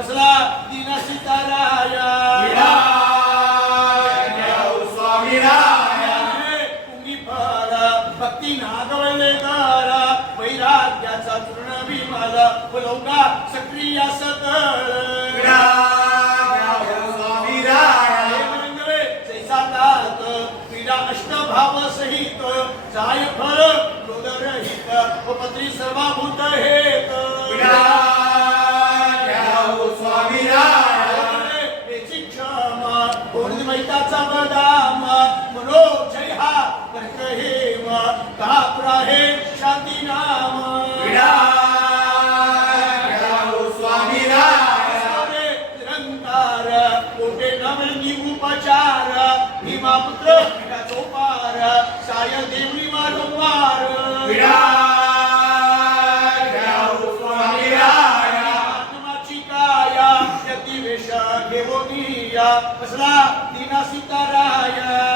असला दीना सीताराया तुम्ही फारा भक्ती नागवले तारा वैराग्याचा पूर्ण विमाला बोलवका सक्रिय सतळ. स्वामी राया पत्री सर्वाभूत हेत. Selamat Dina Sitaraya.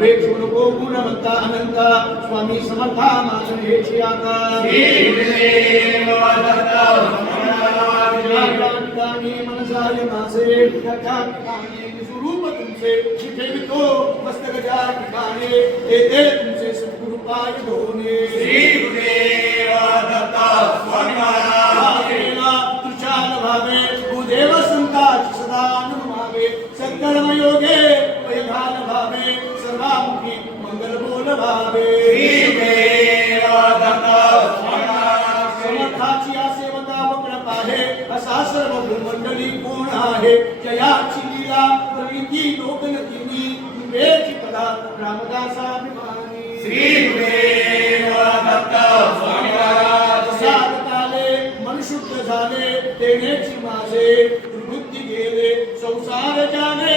वेक्षुणुको गुणवत्ता अनंता स्वामी समर्था मासन हेक्षयाका मनसाय मासे स्वरूप तुमसे शिखेवितो मस्तकजा ठिकाणे एते तुमचे सद्गुरु पाय धोने श्री गुरुदेव दत्ता स्वामी महाराज तुषार भावे गुरुदेव संता सदा अनुभावे संकर्म योगे आहे जयाची लीला प्रवीती लोकनदिनी कुबेची पदार्थ रामदासाभिमानी श्री गुरुदेव दत्त स्वामी महाराज। साधकाले मन शुद्ध झाले तेनेची माझे दुर्बुद्धी गेले संसार जाने।